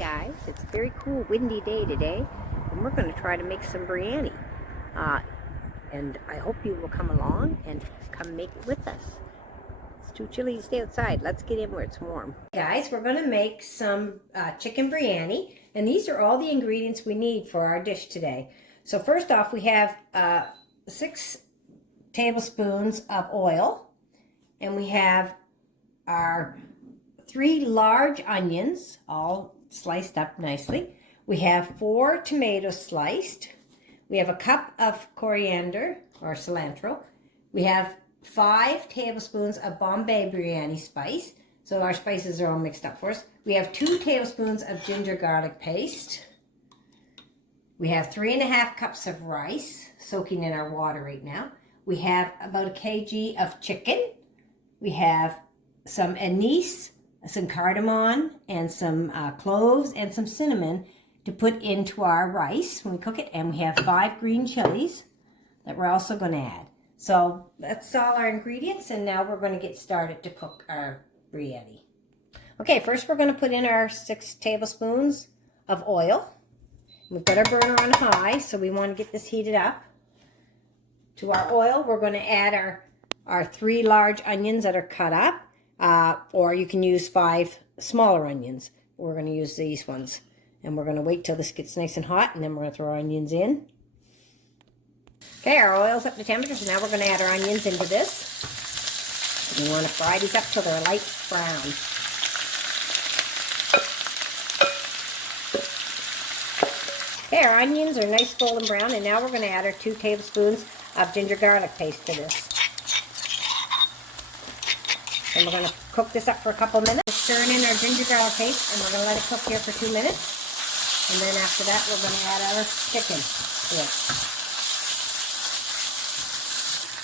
Guys, it's a very cool windy day today, and we're going to try to make some biryani. And I hope you will come along and come make it with us. It's too chilly to stay outside. Let's get in where it's warm. Guys, we're going to make some chicken biryani, and these are all the ingredients we need for our dish today. So first off, we have 6 tablespoons of oil, and we have our 3 large onions, all sliced up nicely. We have 4 tomatoes sliced. We have a cup of coriander or cilantro. We have 5 tablespoons of Bombay biryani spice. So our spices are all mixed up for us. We have 2 tablespoons of ginger garlic paste. We have 3.5 cups of rice soaking in our water right now. We have about 1 kg of chicken. We have some anise, some cardamom, and some cloves and some cinnamon to put into our rice when we cook it. And we have 5 green chilies that we're also going to add. So that's all our ingredients, and now we're going to get started to cook our biryani. Okay, first we're going to put in our 6 tablespoons of oil. We've got our burner on high, so we want to get this heated up. To our oil, we're going to add our 3 large onions that are cut up. Or you can use 5 smaller onions. We're going to use these ones. And we're going to wait till this gets nice and hot, and then we're going to throw our onions in. Okay, our oil's up to temperature, so now we're going to add our onions into this. We want to fry these up till they're light brown. Okay, our onions are nice golden brown, and now we're going to add our 2 tablespoons of ginger garlic paste to this. And we're going to cook this up for a couple minutes. Stirring in our ginger garlic paste, and we're going to let it cook here for 2 minutes. And then after that, we're going to add our chicken to it.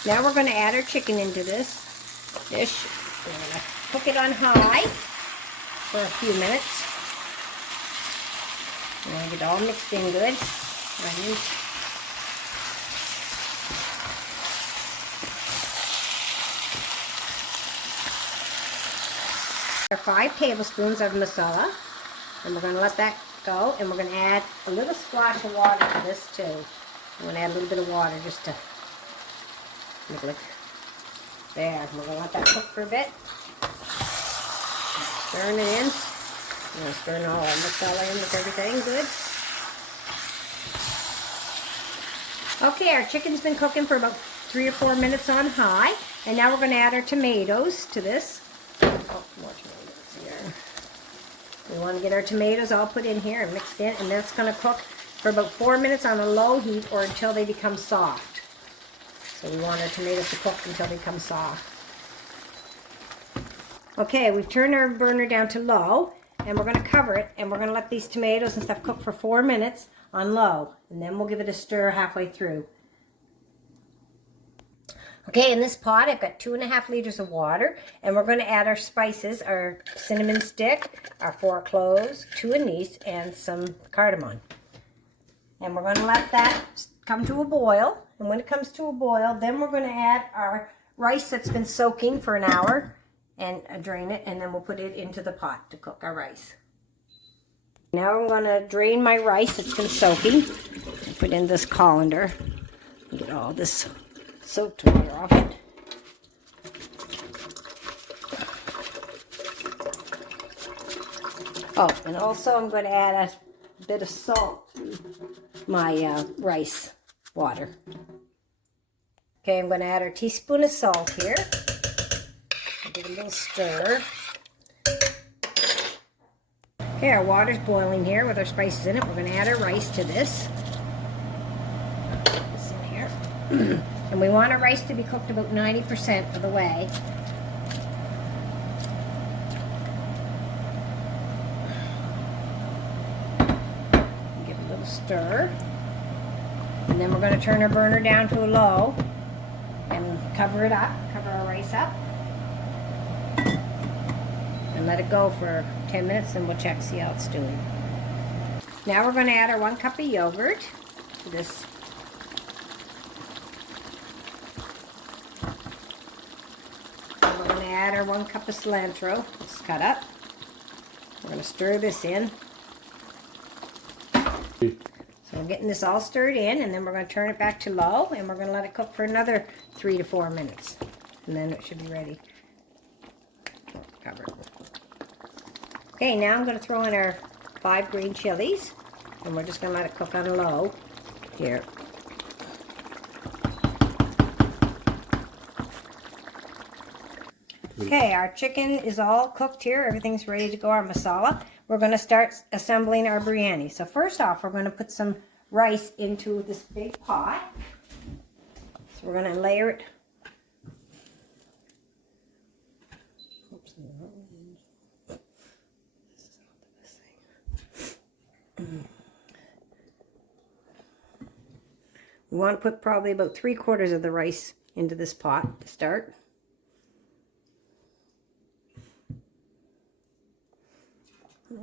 Now we're going to add our chicken into this dish. We're going to cook it on high for a few minutes. We're going to get it all mixed in good. Onions. Our 5 tablespoons of masala, and we're going to let that go, and we're going to add a little splash of water to this too. I'm going to add a little bit of water just to make it there. We're going to let that cook for a bit. Stirring it in. I'm going to stir all our masala in with everything good. Okay, our chicken's been cooking for about 3 or 4 minutes on high, and now we're going to add our tomatoes to this. Oh, more tomatoes here. We want to get our tomatoes all put in here and mixed in, and that's going to cook for about 4 minutes on a low heat or until they become soft. So we want our tomatoes to cook until they become soft. Okay, we've turned our burner down to low, and we're going to cover it, and we're going to let these tomatoes and stuff cook for 4 minutes on low, and then we'll give it a stir halfway through. Okay, in this pot, I've got 2.5 liters of water, and we're going to add our spices, our cinnamon stick, our 4 cloves, 2 anise, and some cardamom. And we're going to let that come to a boil, and when it comes to a boil, then we're going to add our rice that's been soaking for an hour, and drain it, and then we'll put it into the pot to cook our rice. Now I'm going to drain my rice that's been soaking, and put in this colander, and get all this soaked water off it. Oh, and also I'm going to add a bit of salt to my rice water. Okay, I'm going to add a teaspoon of salt here. I'll give it a little stir. Okay, our water's boiling here with our spices in it. We're going to add our rice to this. Put this in here. And we want our rice to be cooked about 90% of the way. Give it a little stir. And then we're going to turn our burner down to a low and cover it up, cover our rice up. And let it go for 10 minutes, and we'll check, see how it's doing. Now we're going to add our 1 cup of yogurt to this. Add our 1 cup of cilantro. It's cut up. We're going to stir this in. So we're getting this all stirred in, and then we're going to turn it back to low, and we're going to let it cook for another 3 to 4 minutes. And then it should be ready. Cover it. Okay, now I'm going to throw in our 5 green chilies, and we're just going to let it cook on low here. Okay, our chicken is all cooked here. Everything's ready to go, our masala. We're going to start assembling our biryani. So first off, we're going to put some rice into this big pot. So we're going to layer it. Oops, we want to put probably about 3/4 of the rice into this pot to start.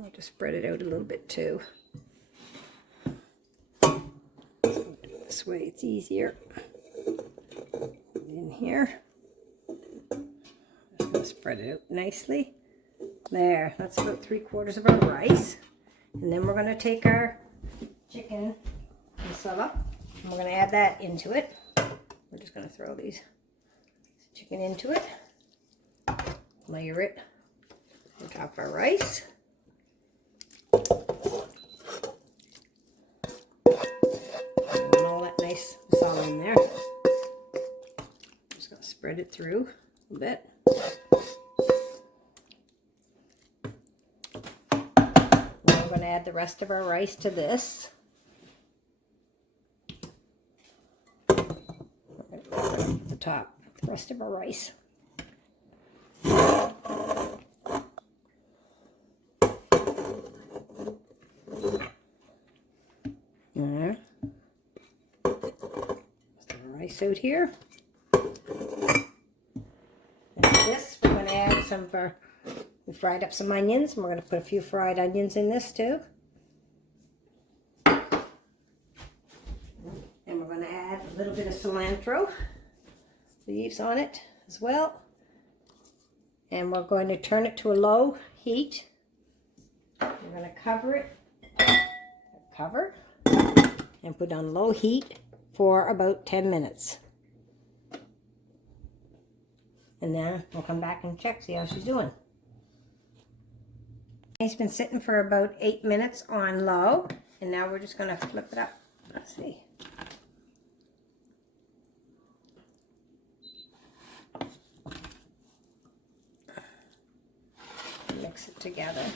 I'll just spread it out a little bit too. This way it's easier. In here. Just gonna spread it out nicely. There, that's about 3/4 of our rice. And then we're gonna take our chicken masala and we're gonna add that into it. We're just gonna throw these chicken into it. Layer it on top of our rice. All that nice masala in there. Just gonna spread it through a bit. Now we're gonna add the rest of our rice to this. At the top, the rest of our rice. There. Rice out here. And this, we're going to add some of our, we fried up some onions, and we're going to put a few fried onions in this too. And we're going to add a little bit of cilantro leaves on it as well. And we're going to turn it to a low heat. We're going to cover it. Cover. And put on low heat for about 10 minutes. And then we'll come back and check, see how she's doing. It's been sitting for about 8 minutes on low. And now we're just going to flip it up. Let's see. Mix it together.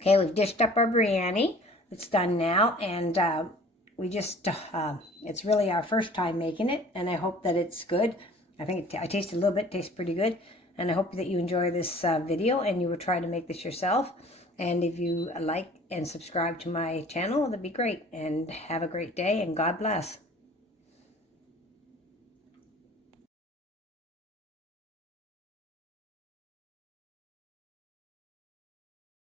Okay, we've dished up our biryani. It's done now, and we just, it's really our first time making it, and I hope that it's good. I think I tasted a little bit, tastes pretty good, and I hope that you enjoy this video, and you will try to make this yourself. And if you like and subscribe to my channel, that'd be great, and have a great day, and God bless.